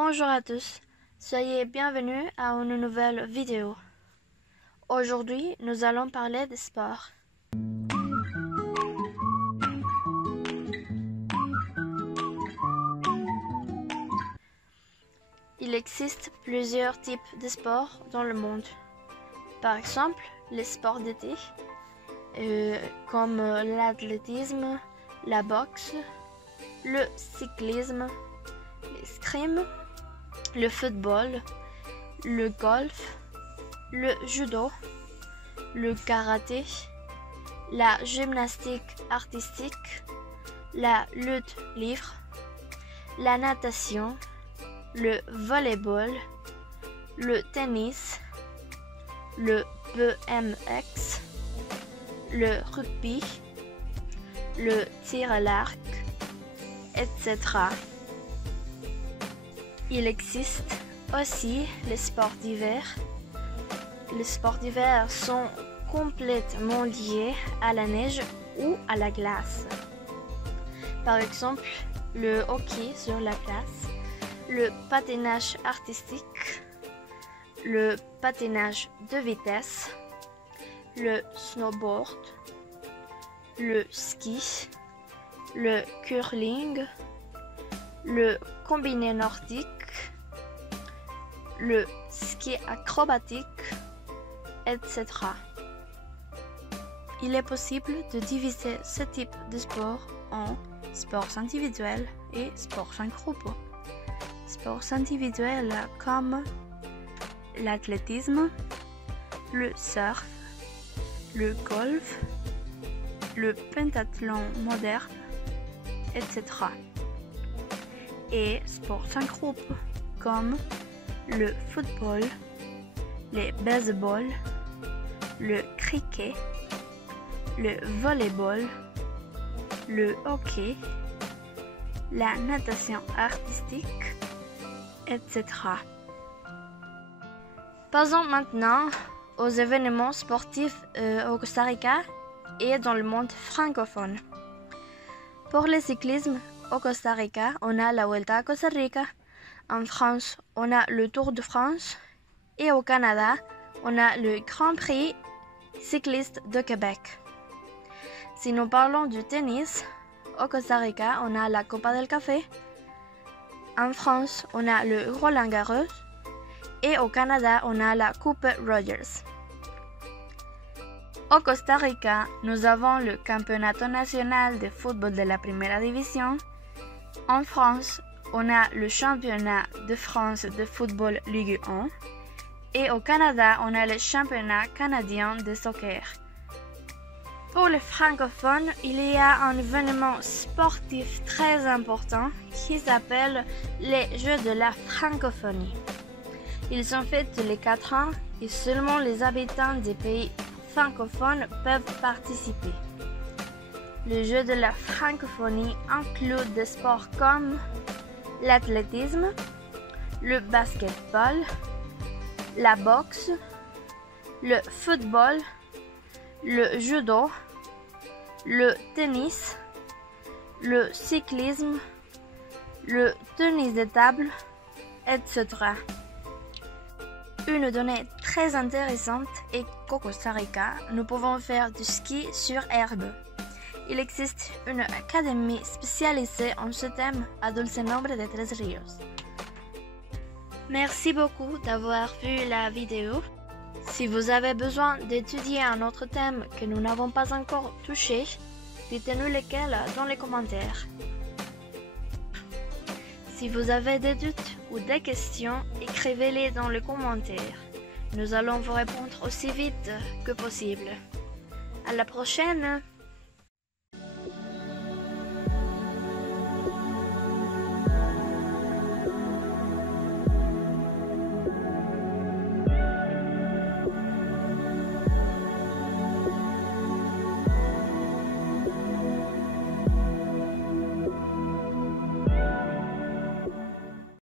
Bonjour à tous, soyez bienvenus à une nouvelle vidéo. Aujourd'hui, nous allons parler de sport. Il existe plusieurs types de sports dans le monde. Par exemple, les sports d'été, comme l'athlétisme, la boxe, le cyclisme, l'escrime, le football, le golf, le judo, le karaté, la gymnastique artistique, la lutte libre, la natation, le volleyball, le tennis, le BMX, le rugby, le tir à l'arc, etc. Il existe aussi les sports d'hiver. Les sports d'hiver sont complètement liés à la neige ou à la glace. Par exemple, le hockey sur la glace, le patinage artistique, le patinage de vitesse, le snowboard, le ski, le curling, le combiné nordique, le ski acrobatique, etc. Il est possible de diviser ce type de sport en sports individuels et sports en groupe. Sports individuels comme l'athlétisme, le surf, le golf, le pentathlon moderne, etc. Et sports en groupe comme le football, le baseball, le cricket, le volleyball, le hockey, la natation artistique, etc. Passons maintenant aux événements sportifs au Costa Rica et dans le monde francophone. Pour le cyclisme, au Costa Rica, on a la Vuelta a Costa Rica. En France, on a le Tour de France. Et au Canada, on a le Grand Prix cycliste de Québec. Si nous parlons du tennis, au Costa Rica, on a la Copa del Café. En France, on a le Roland Garros. Et au Canada, on a la Coupe Rogers. Au Costa Rica, nous avons le Campeonato Nacional de football de la Primera Division. En France, on a le Championnat de France de football Ligue 1. Et au Canada, on a le Championnat canadien de soccer. Pour les francophones, il y a un événement sportif très important qui s'appelle les Jeux de la francophonie. Ils sont faits tous les 4 ans et seulement les habitants des pays francophones peuvent participer. Les Jeux de la francophonie incluent des sports comme l'athlétisme, le basketball, la boxe, le football, le judo, le tennis, le cyclisme, le tennis de table, etc. Une donnée très intéressante est qu'au Costa Rica, nous pouvons faire du ski sur herbe. Il existe une académie spécialisée en ce thème à Dulce Nombre de Tres Ríos. Merci beaucoup d'avoir vu la vidéo. Si vous avez besoin d'étudier un autre thème que nous n'avons pas encore touché, dites-nous lequel dans les commentaires. Si vous avez des doutes ou des questions, écrivez-les dans les commentaires. Nous allons vous répondre aussi vite que possible. À la prochaine!